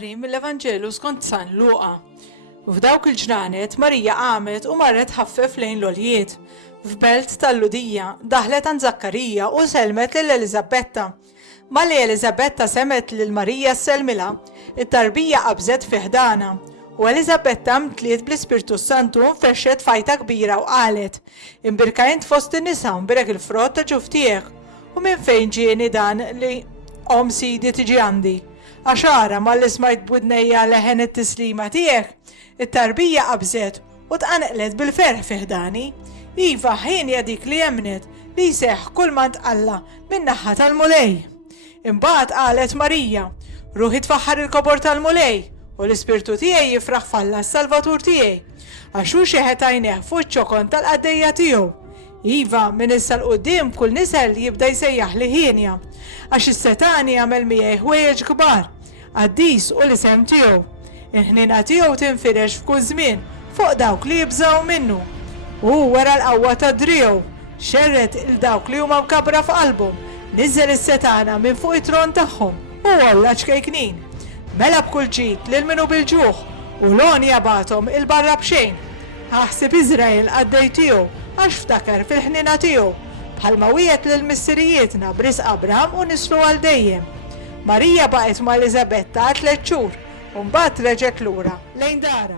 Qari mill-Evanġelu skont San Luqa. F'dawk il-ġranet Marija qamet u marret ħaffef lejn l-oljiet. F'belt tal-Ludija daħlet għand Zakkarija u selmet lil Elisabetta. Malli Elisabetta semet lil Marija s-selmila, it-tarbija qabżet fiħdana. U Elisabetta mtliet bl-Ispirtu Santu nfexxet fajta kbira u qalet: Imbirkajnt fost in-nisa mbirek il-frott ta' ġuf tiegħek. U minn fejn ġieni dan li sidi tiġi għandi? Għaxara ma li smajt budnejja leħen it-tislima tiegħek, it-tarbija qabżet u tqanqlet bil-ferħ fiħdani. Iva ħinja dik li jemnet li jseħħ kull ma ntqalla min-naħa tal-mulej. Imbagħad qalet Marija: Ruħi tfaħħar il-kobor tal-mulej u l-ispirtu tiegħi jifraħ falla s-Salvatur tiegħi, għax hu xeħet għajneħ fuq ċokon tal-qaddejja tiegħu. Iva minn issa l-qudiem kull nisel jibda jsejjaħ li ħinja, għax is-Setani għamel miegħi ħwejjeġ kbar, qaddis u l-isem tiegħu. Il-ħnina tiegħu tinfirex f'kull żmien fuq dawk li jibżgħu minnu. U wara l-qawwa ta' driegħu xerret il dawk li huma mkabbra f'qalbhom, niżel is-Setana minn fuq it-tron tagħhom u alla ċkejknin. Mela b'kull ġid lil minu bil-ġuħ u l-għon jabatom il-barra bxejn. Aħseb Iżrael għaddej tiegħu għax ftakar fil-ħnina tiegħu bħalma wiegħed lil missirijietna b'risq Abraham u nislu għal dejjem. Marija baqgħet ma' Elisabetta 3 xhur u mbagħad reġgħet lura lejn dara.